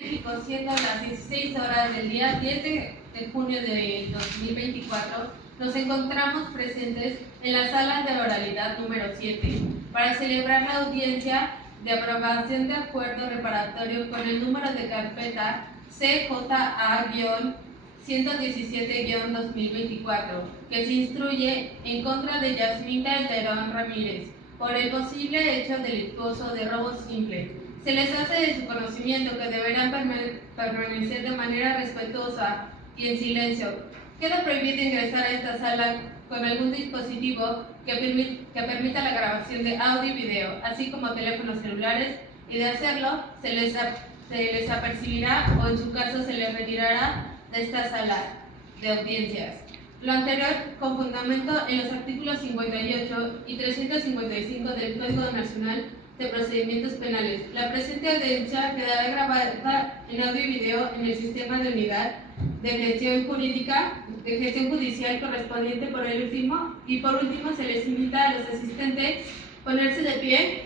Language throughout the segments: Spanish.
Siendo las 16 horas del día 10 de junio de 2024, nos encontramos presentes en la sala de oralidad número 7 para celebrar la audiencia de aprobación de acuerdo reparatorio con el número de carpeta CJA-117-2024, que se instruye en contra de Yasmín Calderón Ramírez por el posible hecho delictuoso de robo simple. Se les hace de su conocimiento que deberán permanecer de manera respetuosa y en silencio. Queda prohibido ingresar a esta sala con algún dispositivo que permita la grabación de audio y video, así como teléfonos celulares, y de hacerlo se les apercibirá o en su caso se les retirará de esta sala de audiencias. Lo anterior con fundamento en los artículos 58 y 355 del Código Nacional de Procedimientos Penales. La presente audiencia quedará grabada en audio y video en el sistema de unidad de gestión judicial correspondiente por el último, y por último se les invita a los asistentes ponerse de pie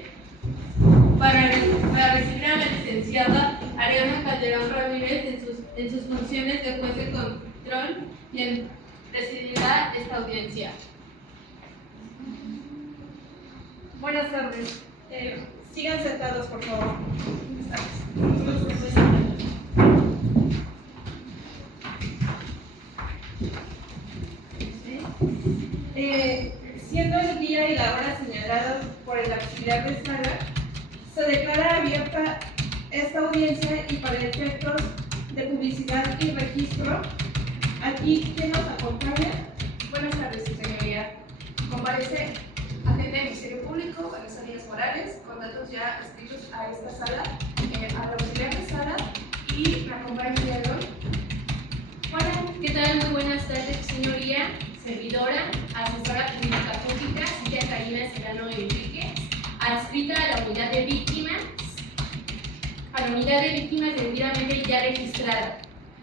para recibir a la licenciada Ariana Calderón Ramírez en sus funciones de juez de control, quien presidirá esta audiencia. Buenas tardes. Sigan sentados, por favor. Siendo el día y la hora señalados por el auxiliar de sala, se declara abierta esta audiencia y para efectos de publicidad y registro, aquí, ¿quién nos acompaña? Buenas tardes, señoría. Comparece agente del Ministerio Público, Vanessa Díaz Morales, con datos ya escritos a esta sala, al auxiliar de sala, y me acompaña el día de hoy. Hola, ¿qué tal? Muy buenas tardes, señoría. Servidora, asesora jurídica pública, Silvia Karina Serrano Enríquez, adscrita a la unidad de víctimas, debidamente ya registrada.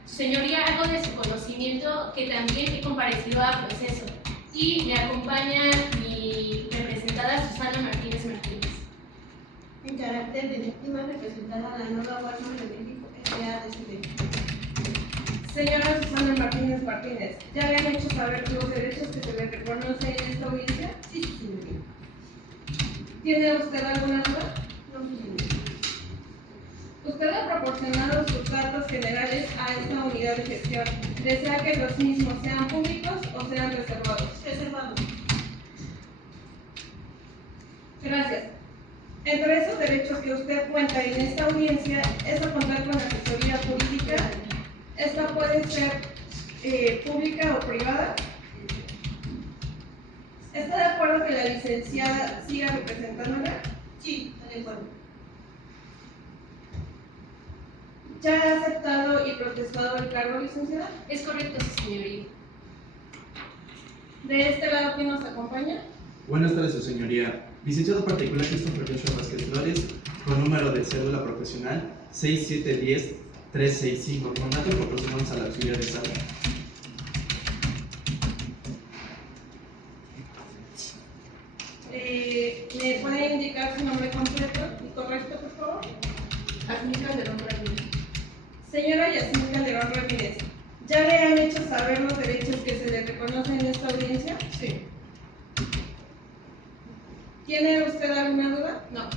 Señoría, hago de su conocimiento que también he comparecido a proceso y me acompaña mi representada Susana Martínez Martínez. En carácter de víctima representada a la nueva Walmart de México, S.A.D.C.B. Señora Susana Martínez Martínez, ¿ya le han hecho saber los derechos que se le reconocen en esta audiencia? Sí, señoría. ¿Tiene usted alguna duda? No, señoría. Usted ha proporcionado sus datos generales a esta unidad de gestión. ¿Desea que los mismos sean públicos o sean reservados? Reservado. Gracias. Entre esos derechos que usted cuenta en esta audiencia es a contar con asesoría jurídica. Esta puede ser pública o privada. ¿Está de acuerdo que la licenciada siga representándola? Sí, de acuerdo. ¿Ya ha aceptado y protestado el cargo, licenciada? Es correcto, sí, señoría. ¿De este lado quién nos acompaña? Buenas tardes, su señoría. Licenciado particular Christopher Joshua Vázquez Flores, con número de cédula profesional 6710-365, con datos proporcionados a la auxiliar de sala. ¿Me puede indicar su nombre completo y correcto, por favor? Yasmín Calderón Ramírez. Señora Yasmín Calderón Ramírez, ¿ya le han hecho saber los derechos que se le reconocen en esta audiencia? Sí. ¿Tiene usted alguna duda? No.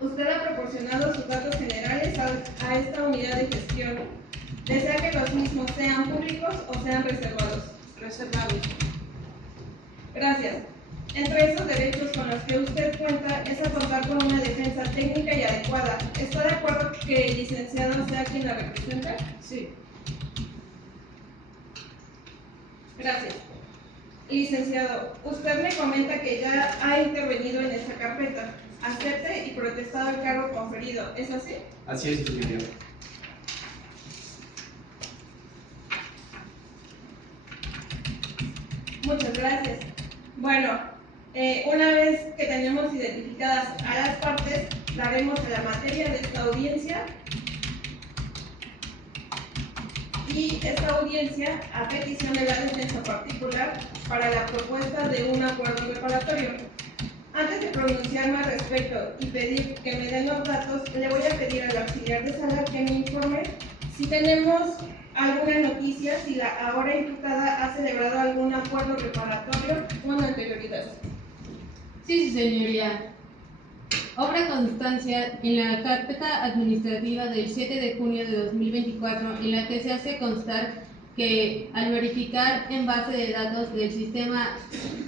Usted ha proporcionado sus datos generales a esta unidad de gestión. ¿Desea que los mismos sean públicos o sean reservados? Reservados. Gracias. Entre esos derechos con los que usted cuenta es a contar con una defensa técnica y adecuada. ¿Está de acuerdo que el licenciado sea quien la representa? Sí. Gracias. Licenciado, usted me comenta que ya ha intervenido en esta carpeta. Acepte y protestado el cargo conferido. ¿Es así? Así es, su señoría. Muchas gracias. Bueno, una vez que tenemos identificadas a las partes, daremos a la materia de esta audiencia. Y esta audiencia a petición de la defensa particular para la propuesta de un acuerdo reparatorio. Antes de pronunciarme al respecto y pedir que me den los datos, le voy a pedir al auxiliar de sala que me informe si tenemos alguna noticia, si la ahora imputada ha celebrado algún acuerdo reparatorio con anterioridad. Sí, su señoría. Obra constancia en la carpeta administrativa del 7 de junio de 2024, en la que se hace constar que al verificar en base de datos del sistema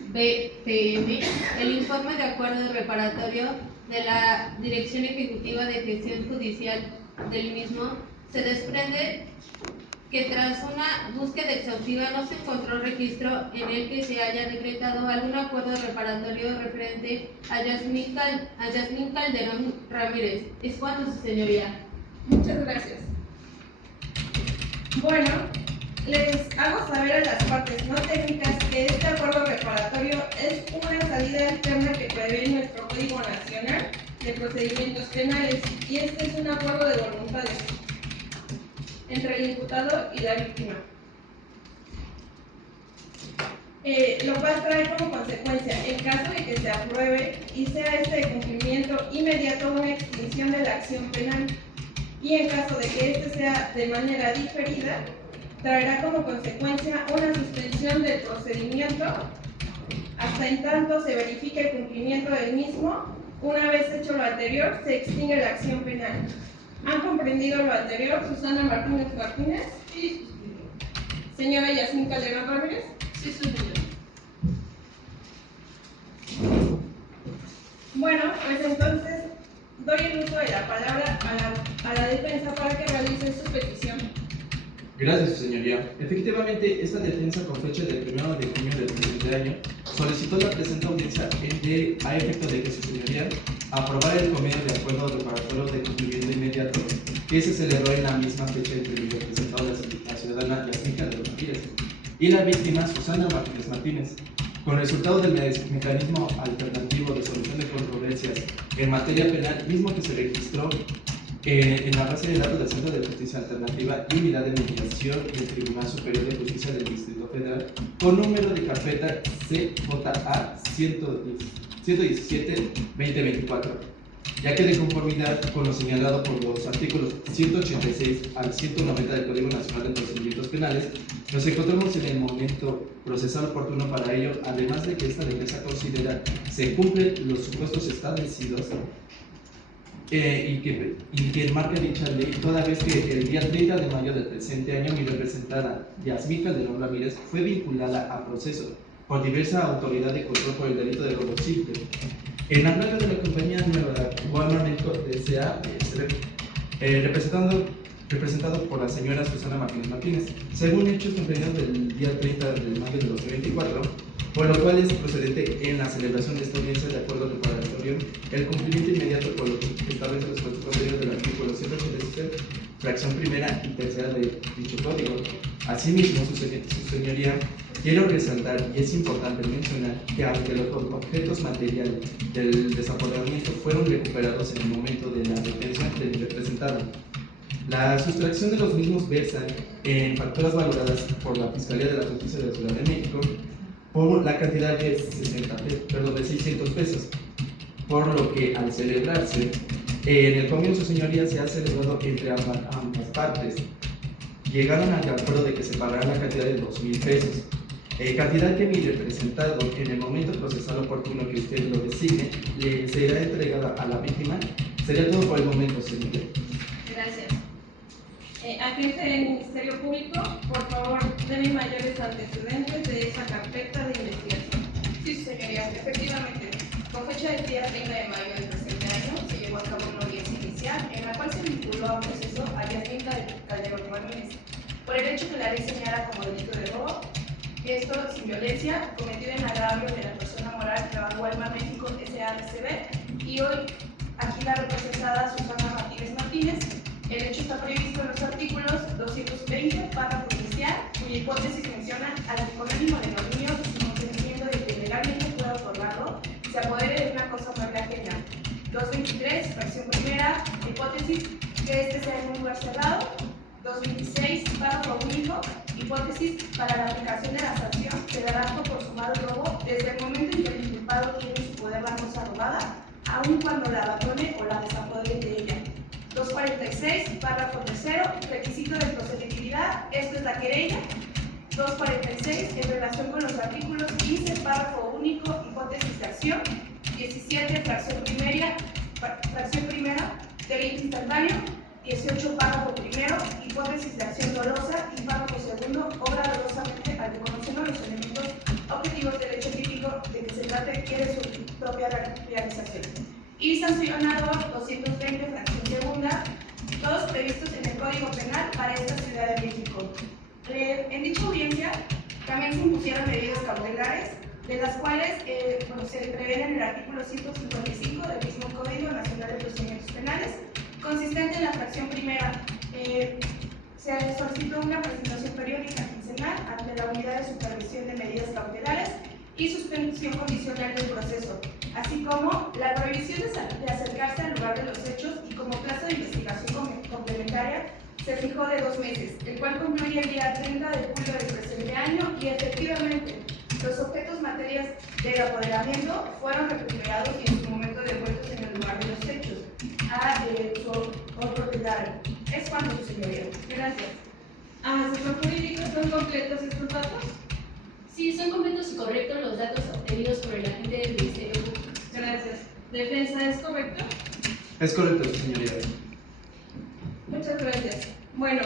BPM el informe de acuerdo reparatorio de la Dirección Ejecutiva de Gestión Judicial del mismo, se desprende que tras una búsqueda exhaustiva no se encontró registro en el que se haya decretado algún acuerdo reparatorio referente a Yasmín Calderón Ramírez. Es cuanto, su señoría. Muchas gracias. Bueno, les hago saber a las partes no técnicas que este acuerdo reparatorio es una salida alterna que prevé nuestro Código Nacional de Procedimientos Penales, y este es un acuerdo de voluntades entre el imputado y la víctima, lo cual trae como consecuencia, en caso de que se apruebe y sea este de cumplimiento inmediato, una extinción de la acción penal, y en caso de que este sea de manera diferida, traerá como consecuencia una suspensión del procedimiento hasta en tanto se verifique el cumplimiento del mismo. Una vez hecho lo anterior, se extingue la acción penal. ¿Han comprendido lo anterior, Susana Martínez Martínez? Sí, Señora Yasmín Calderón Ramírez. sí, su señoría. Bueno, pues entonces doy el uso de la palabra a la defensa para que realice su petición. Gracias, su señoría. Efectivamente, esta defensa, con fecha del 1 de junio del presente año, solicitó la presente audiencia a efecto de que su señoría aprobara el convenio de acuerdo reparatorio de cumplimiento inmediato que se celebró en la misma fecha entre el representado de la ciudadana Yasmín Calderón Ramírez y la víctima Susana Martínez Martínez, con resultado del mecanismo alternativo de solución de controversias en materia penal, mismo que se registró en la base de datos del Centro de Justicia Alternativa y Unidad de Mediación del Tribunal Superior de Justicia del Distrito Federal, con número de carpeta CJA 117-2024, ya que de conformidad con lo señalado por los artículos 186 al 190 del Código Nacional de Procedimientos Penales, nos encontramos en el momento procesal oportuno para ello, además de que esta defensa considera se cumplen los supuestos establecidos y que enmarca dicha ley, toda vez que el día 30 de mayo del presente año mi representada Yasmín Calderón Ramírez fue vinculada a proceso por diversa autoridad de control por el delito de robo simple en agravio de la compañía Nueva Walmart México S.A. representado por la señora Susana Martínez Martínez, según hechos conferidos del día 30 de mayo de 2024, por lo cual es procedente en la celebración de esta audiencia de acuerdo reparatorio el cumplimiento inmediato por lo que establece los puestos posteriores del artículo 187, fracción primera y tercera de dicho código. Asimismo, su señoría, quiero resaltar, y es importante mencionar, que aunque los objetos materiales del desaforamiento fueron recuperados en el momento de la detención del representado, la sustracción de los mismos versan en facturas valoradas por la Fiscalía de la Justicia de la Ciudad de México por la cantidad de 600 pesos, por lo que al celebrarse en el convenio, su señoría, se ha celebrado entre ambas partes. Llegaron al acuerdo de que se pagará la cantidad de 2,000 pesos, cantidad que mi representado, en el momento procesal oportuno que usted lo designe, le será entregada a la víctima. Sería todo por el momento, señoría. Gracias. Agente del Ministerio Público, por favor, denme mayores antecedentes de esa carpeta de investigación. Sí, su señoría, efectivamente, con fecha del día 30 de mayo del presente año, se llevó a cabo una audiencia inicial en la cual se vinculó a proceso a Yasmín Calderón Ramírez por el hecho que la ley señala como delito de robo, esto sin violencia, cometido en agravio de la persona moral Nueva Walmart México S.A.C.B. y hoy aquí la representada Susana Martínez Martínez. El hecho está previsto en los artículos 220, párrafo inicial, cuya hipótesis menciona al que con ánimo de dominio sin consentimiento de que legalmente pueda otorgarlo, se apodere de una cosa mueble ajena. 223, fracción primera, hipótesis que este sea en un lugar cerrado. 226, párrafo único, hipótesis para la aplicación de la sanción se dará por consumado el robo desde el momento en que el inculpado tiene en su poder devolver la cosa robada, aun cuando la abandone o la desapodere de ella. 246, párrafo tercero, requisito de procedibilidad, esto es la querella. 246, en relación con los artículos 15, párrafo único, hipótesis de acción. 17, fracción primera, delito instantáneo. 18, párrafo primero, hipótesis de acción dolosa. Y párrafo segundo, obra dolosamente al reconociendo los elementos objetivos del hecho típico de que se trate quiere su propia realización. Y sancionado 220, fracción segunda, todos previstos en el Código Penal para esta Ciudad de México. En dicha audiencia también se impusieron medidas cautelares, de las cuales se prevén en el artículo 155 del mismo Código Nacional de Procedimientos Penales, consistente en la fracción primera. Se solicitó una presentación periódica quincenal ante la Unidad de Supervisión de Medidas Cautelares y suspensión condicional del proceso, así como la prohibición de acercarse al lugar de los hechos, y como plazo de investigación complementaria se fijó de 2 meses, el cual concluye el día 30 de julio del presente año, y efectivamente los objetos materias del apoderamiento fueron recuperados y en su momento devueltos en el lugar de los hechos a su propietario. Es cuanto, su señoría. Gracias. Asesor jurídico, ¿son completos estos datos? Sí, son completos y correctos los datos obtenidos por el agente del Ministerio Público. Gracias. ¿Defensa es correcto? Es correcto, su señoría. Muchas gracias. Bueno,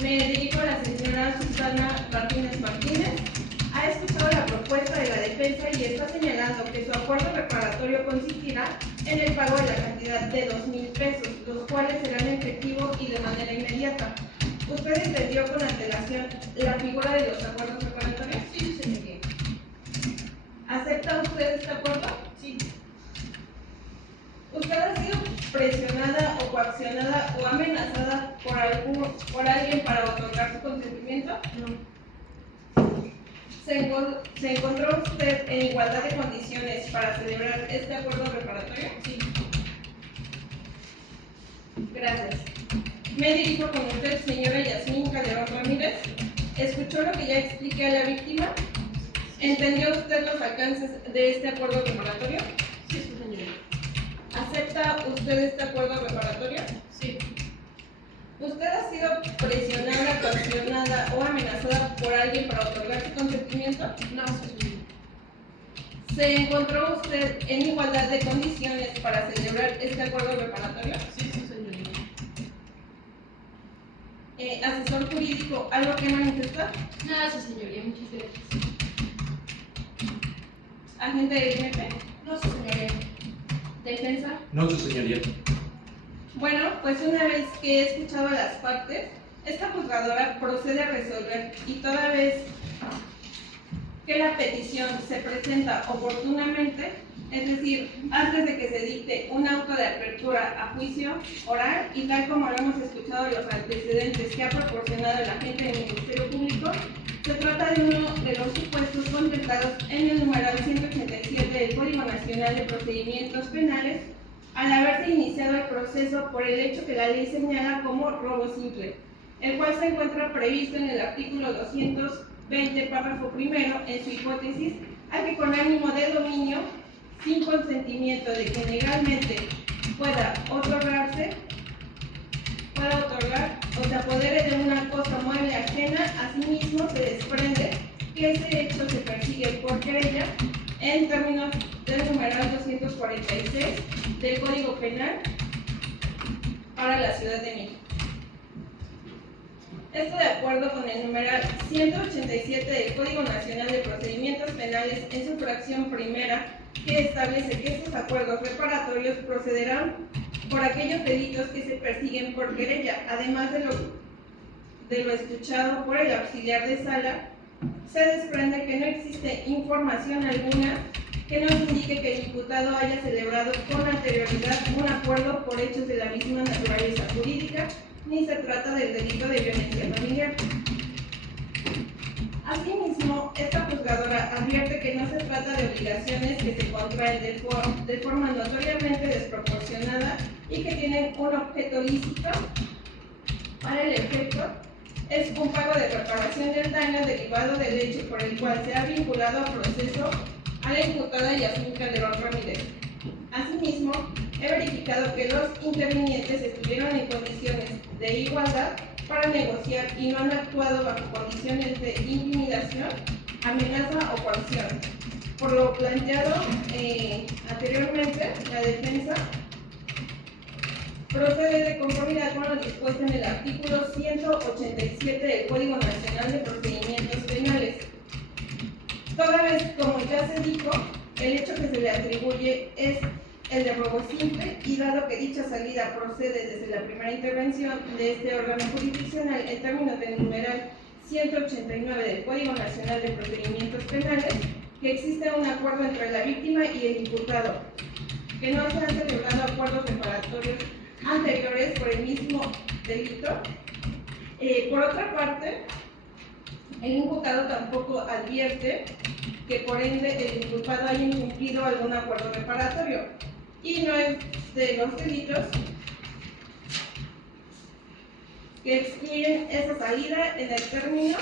me dirijo a la señora Susana Martínez Martínez. Ha escuchado la propuesta de la defensa y está señalando que su acuerdo reparatorio consistirá en el pago de la cantidad de 2,000 pesos, los cuales serán en efectivo y de manera inmediata. ¿Usted entendió con antelación la figura de los acuerdos reparatorios? Sí, señoría. ¿Acepta usted este acuerdo? Sí. ¿Usted ha sido presionada o coaccionada o amenazada por alguien para otorgar su consentimiento? No. ¿Se encontró usted en igualdad de condiciones para celebrar este acuerdo reparatorio? Sí. Gracias. Me dirijo con usted, señora Yasmín Calderón Ramírez. ¿Escuchó lo que ya expliqué a la víctima? ¿Entendió usted los alcances de este acuerdo reparatorio? Sí, su señoría. ¿Acepta usted este acuerdo reparatorio? Sí. ¿Usted ha sido presionada, coaccionada o amenazada por alguien para otorgar su consentimiento? No, su señoría. ¿Se encontró usted en igualdad de condiciones para celebrar este acuerdo reparatorio? Sí, su señoría. Asesor jurídico, ¿algo que manifestar? Nada, su señoría, muchas gracias. ¿Agente del INP? No, su señoría. ¿Defensa? No, su señoría. Bueno, pues una vez que he escuchado a las partes, esta juzgadora procede a resolver, y toda vez que la petición se presenta oportunamente, es decir, antes de que se dicte un auto de apertura a juicio oral, y tal como lo hemos escuchado de los antecedentes que ha proporcionado el agente del Ministerio Público, se trata de uno de los supuestos contemplados en el numeral 187 del Código Nacional de Procedimientos Penales, al haberse iniciado el proceso por el hecho que la ley señala como robo simple, el cual se encuentra previsto en el artículo 220, párrafo primero, en su hipótesis, al que con ánimo de dominio, sin consentimiento de que legalmente pueda otorgar o se apodere de una cosa mueble ajena, asimismo se desprende que ese hecho se persigue por querella en términos del numeral 246 del Código Penal para la Ciudad de México. Esto de acuerdo con el numeral 187 del Código Nacional de Procedimientos Penales en su fracción primera, que establece que estos acuerdos reparatorios procederán por aquellos delitos que se persiguen por querella, además de lo escuchado por el auxiliar de sala. Se desprende que no existe información alguna que nos indique que el imputado haya celebrado con anterioridad un acuerdo por hechos de la misma naturaleza jurídica, ni se trata del delito de violencia familiar. Asimismo, esta juzgadora advierte que no se trata de obligaciones que se contraen de forma notoriamente desproporcionada y que tienen un objeto lícito. Para el efecto, es un pago de reparación del daño derivado del hecho por el cual se ha vinculado a proceso a la imputada Yasmín Calderón Ramírez. Asimismo, he verificado que los intervinientes estuvieron en condiciones de igualdad para negociar y no han actuado bajo condiciones de intimidación, amenaza o coacción. Por lo planteado anteriormente, la defensa procede de conformidad con lo dispuesto en el artículo 187 del Código Nacional de Procedimientos Penales. Toda vez, como ya se dijo, el hecho que se le atribuye es el de robo simple, y dado que dicha salida procede desde la primera intervención de este órgano jurisdiccional en términos del numeral 189 del Código Nacional de Procedimientos Penales, que existe un acuerdo entre la víctima y el imputado, que no se han celebrado acuerdos reparatorios anteriores por el mismo delito. Por otra parte, el imputado tampoco advierte que por ende el imputado haya incumplido algún acuerdo reparatorio, y no es de los delitos que excluyen esa salida en el término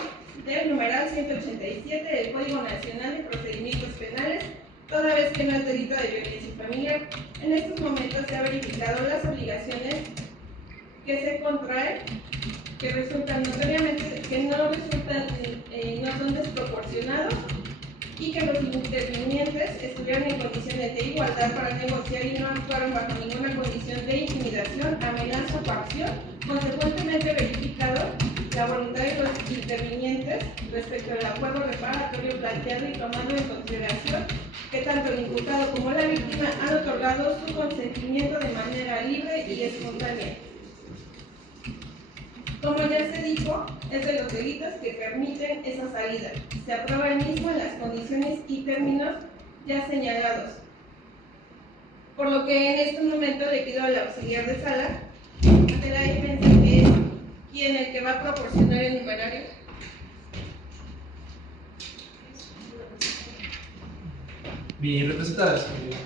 del numeral 187 del Código Nacional de Procedimientos Penales, toda vez que no es delito de violencia familiar. En estos momentos se ha verificado las obligaciones que se contraen, que resultan notoriamente, que no resultan, no son desproporcionados, y que los intervinientes estuvieron en condiciones de igualdad para negociar y no actuaron bajo ninguna condición de intimidación, amenaza o coacción. Consecuentemente, verificado la voluntad de los intervinientes respecto al acuerdo reparatorio planteado y tomando en consideración que tanto el imputado como la víctima han otorgado su consentimiento de manera libre y espontánea. Como ya se dijo, es de los delitos que permiten esa salida. Se aprueba el mismo en las condiciones y términos ya señalados. Por lo que en este momento le pido al auxiliar de sala, ante la defensa, que es quien el que va a proporcionar el numerario. Mi representada, señoría.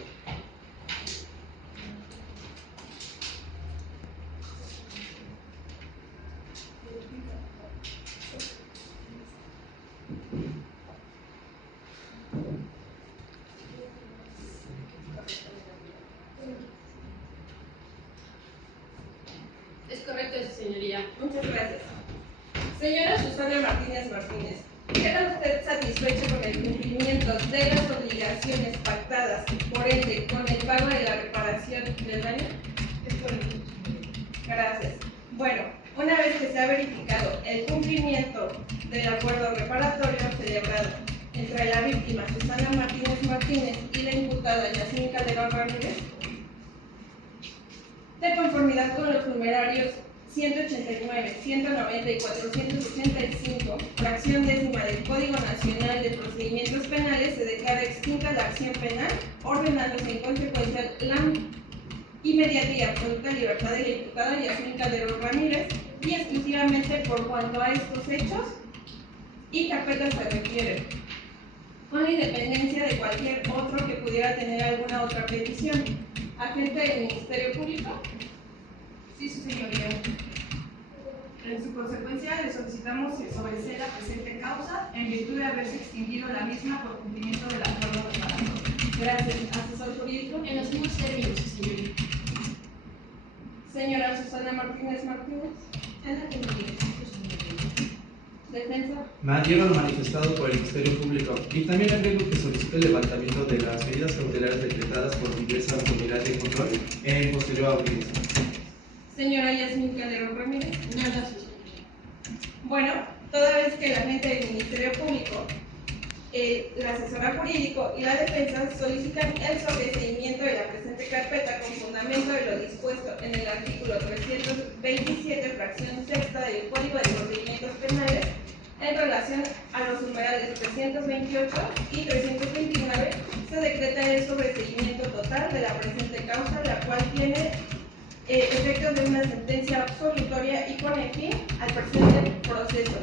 Es correcto eso, señoría. Muchas gracias. Señora Susana Martínez Martínez, ¿queda usted satisfecha con el cumplimiento de las obligaciones pactadas, por ende, con el pago de la reparación del daño? Es correcto. Gracias. Bueno, una vez que se ha verificado el cumplimiento del acuerdo reparatorio celebrado entre la víctima Susana Martínez Martínez y la imputada Yasmín Calderón Ramírez, de conformidad con los numerarios 189, 190 y 485, fracción décima del Código Nacional de Procedimientos Penales, se declara extinta la acción penal, ordenándose en consecuencia la inmediata y absoluta libertad de la imputada Yasmín Calderón Ramírez, y exclusivamente por cuanto a estos hechos y carpetas se refieren, con la independencia de cualquier otro que pudiera tener alguna otra petición. Agente del Ministerio Público. Sí, su señoría. En su consecuencia, le solicitamos que sobresea la presente causa en virtud de haberse extinguido la misma por cumplimiento del acuerdo reparatorio. Gracias. Asesor jurídico. En los mismos términos, señoría. Señora Susana Martínez Martínez. Es la que me dice, señoría. Defensa. Me adhiero a lo manifestado por el Ministerio Público y también agrego que solicito el levantamiento de las medidas cautelares decretadas por diversa unidad de control en posterior audiencia. Señora Yasmín Calderón Ramírez. Nada, su señoría. Bueno, toda vez que la agente del Ministerio Público, el asesor jurídico y la defensa solicitan el sobreseimiento de la presente carpeta con fundamento de lo dispuesto en el artículo 327, fracción sexta del Código de Procedimientos Penales, en relación a los numerales 328 y 329, se decreta el sobreseimiento total de la presente causa, la cual tiene efectos de una sentencia absolutoria y pone fin al presente proceso,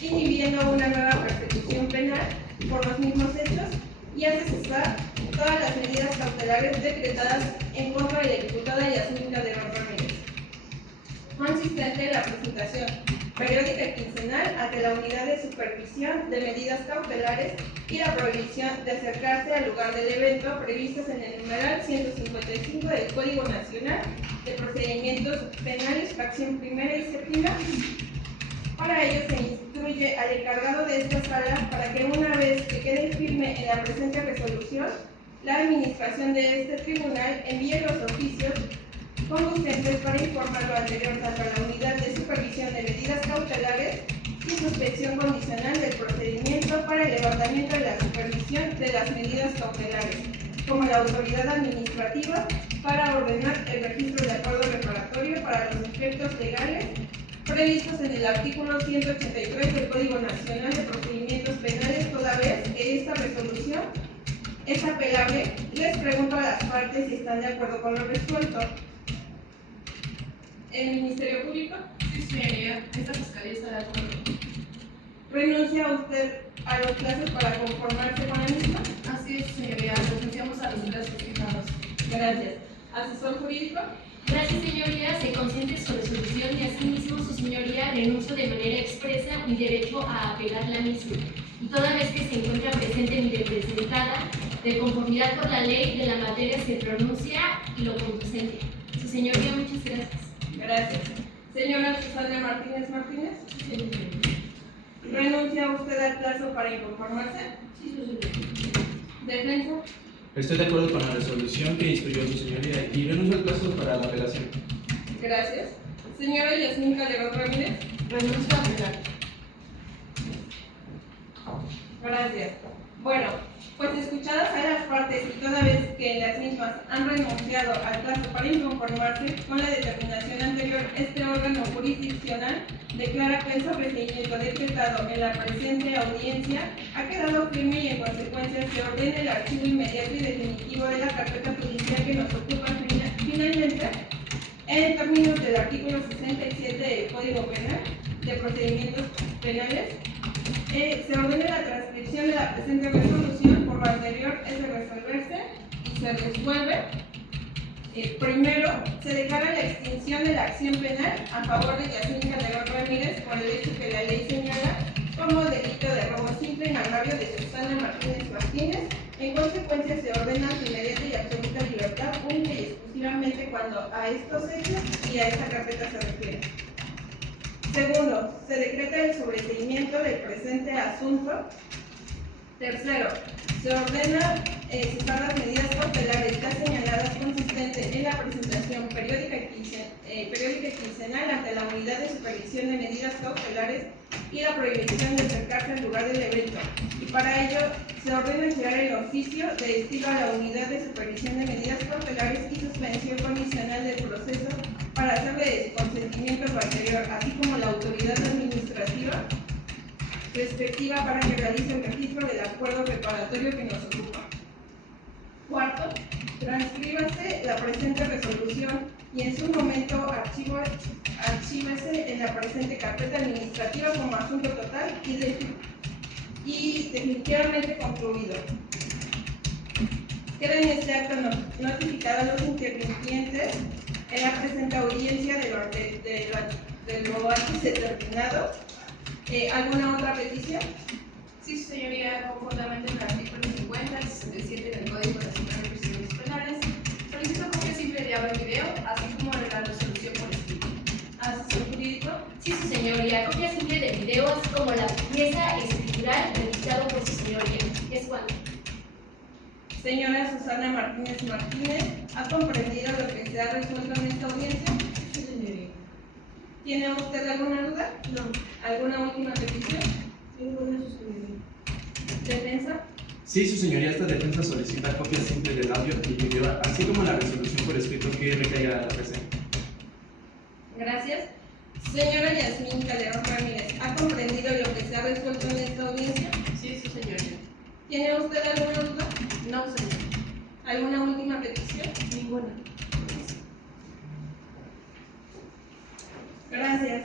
inhibiendo una nueva persecución penal por los mismos hechos, y hace cesar todas las medidas cautelares decretadas en contra de la imputada Yasmín Calderón Ramírez. Consistente la presentación periódica y quincenal ante la unidad de supervisión de medidas cautelares y la prohibición de acercarse al lugar del evento previstos en el numeral 155 del Código Nacional de Procedimientos Penales, fracción primera y séptima. Para ello se instruye al encargado de esta sala para que una vez que quede firme en la presente resolución, la administración de este tribunal envíe los oficios conducentes para informar lo anterior tanto a la unidad de supervisión de medidas cautelares y suspensión condicional del procedimiento para el levantamiento de la supervisión de las medidas cautelares, como la autoridad administrativa para ordenar el registro de acuerdo reparatorio para los efectos legales previstos en el artículo 183 del Código Nacional de Procedimientos Penales, toda vez que esta resolución es apelable. Les pregunto a las partes si están de acuerdo con lo resuelto. ¿El Ministerio Público? Sí, señoría, esta fiscalía está de acuerdo. ¿Renuncia usted a los plazos para conformarse con la misma? Así es, señoría, renunciamos a los plazos fijados. Gracias. ¿Asesor jurídico? Gracias, señoría. Se consciente su resolución y asimismo su señoría renuncia de manera expresa mi derecho a apelar la misma. Y toda vez que se encuentra presente mi representada, de conformidad con la ley de la materia se pronuncia y lo conducente. Su señoría, muchas gracias. Gracias. Señora Susana Martínez. ¿Renuncia usted al plazo para inconformarse? Sí, su señoría. ¿Defensa? Estoy de acuerdo con la resolución que instruyó su señoría y renuncio al plazo para la apelación. Gracias. Señora Yasmín Calderón Ramírez. Renuncio a apelar. Gracias. Bueno, pues escuchadas a las partes y toda vez que las mismas han renunciado al plazo para inconformarse con la determinación anterior, este órgano jurisdiccional declara que el sobreseimiento decretado en la presente audiencia ha quedado firme y en consecuencia se ordena el archivo inmediato y definitivo de la carpeta judicial que nos ocupa finalmente en términos del artículo 67 del Código Penal de Procedimientos Penales. Se ordena la transcripción de la presente resolución, por lo anterior es de resolverse y se resuelve. Primero, se declara la extinción de la acción penal a favor de Yasmín Calderón Ramírez por el hecho que la ley señala como delito de robo simple en agravio de Susana Martínez. En consecuencia, se ordena su inmediata y absoluta libertad, única y exclusivamente cuando a estos hechos y a esta carpeta se refiere. Segundo, se decreta el sobreseimiento del presente asunto. Tercero, se ordena cesar las medidas cautelares ya señaladas consistentes en la presentación periódica y quincenal ante la unidad de supervisión de medidas cautelares y la prohibición de acercarse al lugar del evento. Y para ello, se ordena enviar el oficio de estilo a la unidad de supervisión de medidas cautelares y suspensión condicional del proceso para hacerle de su consentimiento lo anterior, así como la autoridad administrativa respectiva para que realice el registro del acuerdo preparatorio que nos ocupa. Cuarto, transcríbase la presente resolución y en su momento archívese en la presente carpeta administrativa como asunto total y definitivamente concluido. Queda en este acto notificado a los intervinientes en la presente audiencia de lo antes determinado. ¿Alguna otra petición? Sí, su señoría, conformemente con el artículo 50 y 67 del Código Nacional de Procedimientos Penales, solicito copia simple de audio y video, así como de la resolución por escrito. ¿Asesor jurídico? Sí, su señoría. Copia simple del video, así como la pieza escritural dictado por su señoría. Es cuanto. Señora Susana Martínez, ¿ha comprendido lo que se ha resuelto en esta audiencia? Sí, señoría. ¿Tiene usted alguna duda? No, ¿Alguna última petición? ninguna, su señoría. ¿Defensa? Sí, su señoría, esta defensa solicita copia simple del audio y video, así como la resolución por escrito que recaiga a la presente. Gracias. Señora Yasmín Calderón Ramírez, ¿ha comprendido lo que se ha resuelto en esta audiencia? Sí, su señoría. ¿Tiene usted alguna duda? No, señor. ¿Alguna última petición? Ninguna. Gracias.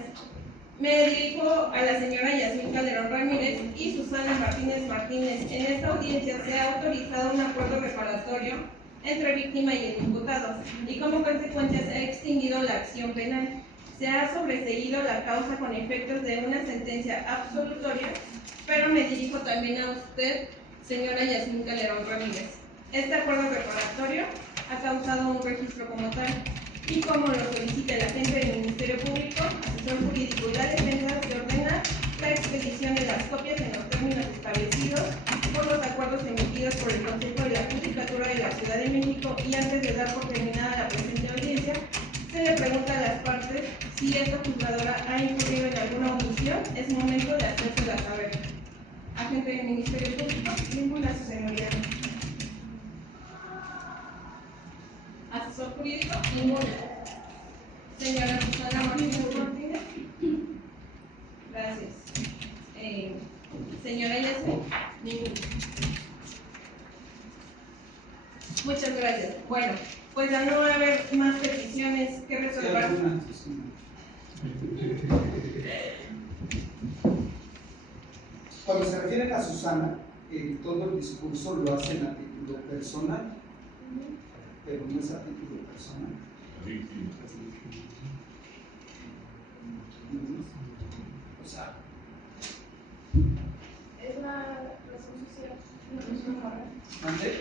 Me dirijo a la señora Yasmín Calderón Ramírez y Susana Martínez. En esta audiencia se ha autorizado un acuerdo reparatorio entre víctima y el imputado y como consecuencia se ha extinguido la acción penal. se ha sobreseído la causa con efectos de una sentencia absolutoria, pero me dirijo también a usted, señora Yasmín Calderón Ramírez. Este acuerdo reparatorio ha causado un registro como tal, y como lo solicita el agente del Ministerio Público, asesor jurídico y la defensa, se ordena la expedición de las copias en los términos establecidos por los acuerdos emitidos por el Consejo de la Judicatura de la Ciudad de México, y antes de dar por terminada la presente audiencia, se le pregunta a las partes si esta juzgadora ha incurrido en alguna omisión. Es momento de hacérsela saber. Agente del Ministerio Público. Ninguna, su señoría. Asesor jurídico. Ninguna. Señora Susana Martínez. Gracias. Señora Yasmín. Ninguna. Muchas gracias. Bueno, pues al no haber más peticiones que resolver. Cuando se refieren a Susana, todo el discurso lo hacen a título personal, pero no es a título personal. O sea, Es la razón social. antes,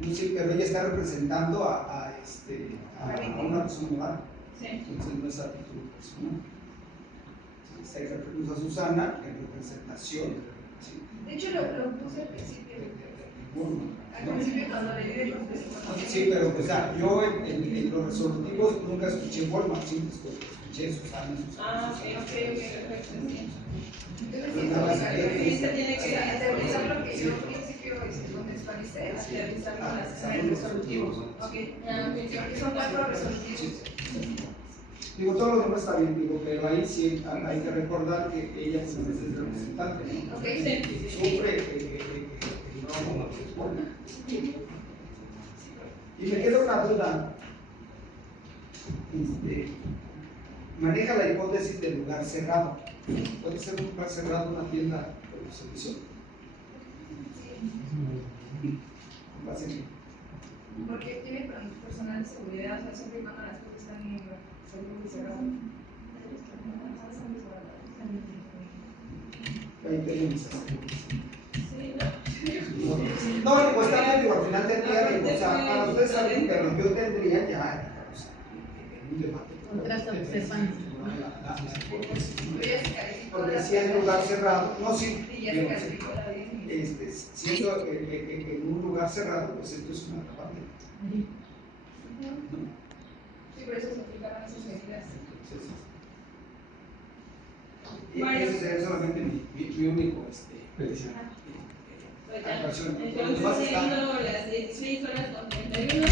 no sé, pero ella está representando a una persona moral, Sí. entonces no es a título personal. Está ahí refiriéndose a Susana en representación. ¿Sí? De hecho, lo puse al principio. Al ¿No? principio, cuando le di de contestación. Sí, pero o sea, yo en los resolutivos nunca escuché Walmart, siempre escuché Susana. Ah, ok, perfecto. Sí. Entonces, Pero nada más Sí, se tiene que aterrizar lo que yo al principio contextualicé, aterrizar con el resolutivo. Ok, porque son 4 resolutivos. Digo, todo lo demás está bien, digo, pero ahí sí hay que recordar que ella es el representante, ¿no? Ok, Que sufre, no expone. Y me queda una duda. Maneja la hipótesis del lugar cerrado. ¿Puede ser un lugar cerrado una tienda de servicio? ¿Con base en qué? porque tiene personal de seguridad, o sea, siempre y cuando las cosas están seguras y cerradas. Ahí tenemos. Sí, No, digo, está bien, digo, al final del día, digo, o sea, para ustedes está bien, pero yo tendría ya, o sea, en un debate. Otras observancias. Porque si es lugar cerrado, no, sí, Y ya digo, se sí, calificó la bien. siendo en un lugar cerrado, pues esto es una atrapante. Sí, por eso se aplicaron esas medidas. Y ese sería solamente mi único petición. Oigan, Aclaración. Los entonces, demás están- siendo las 16 horas con 31.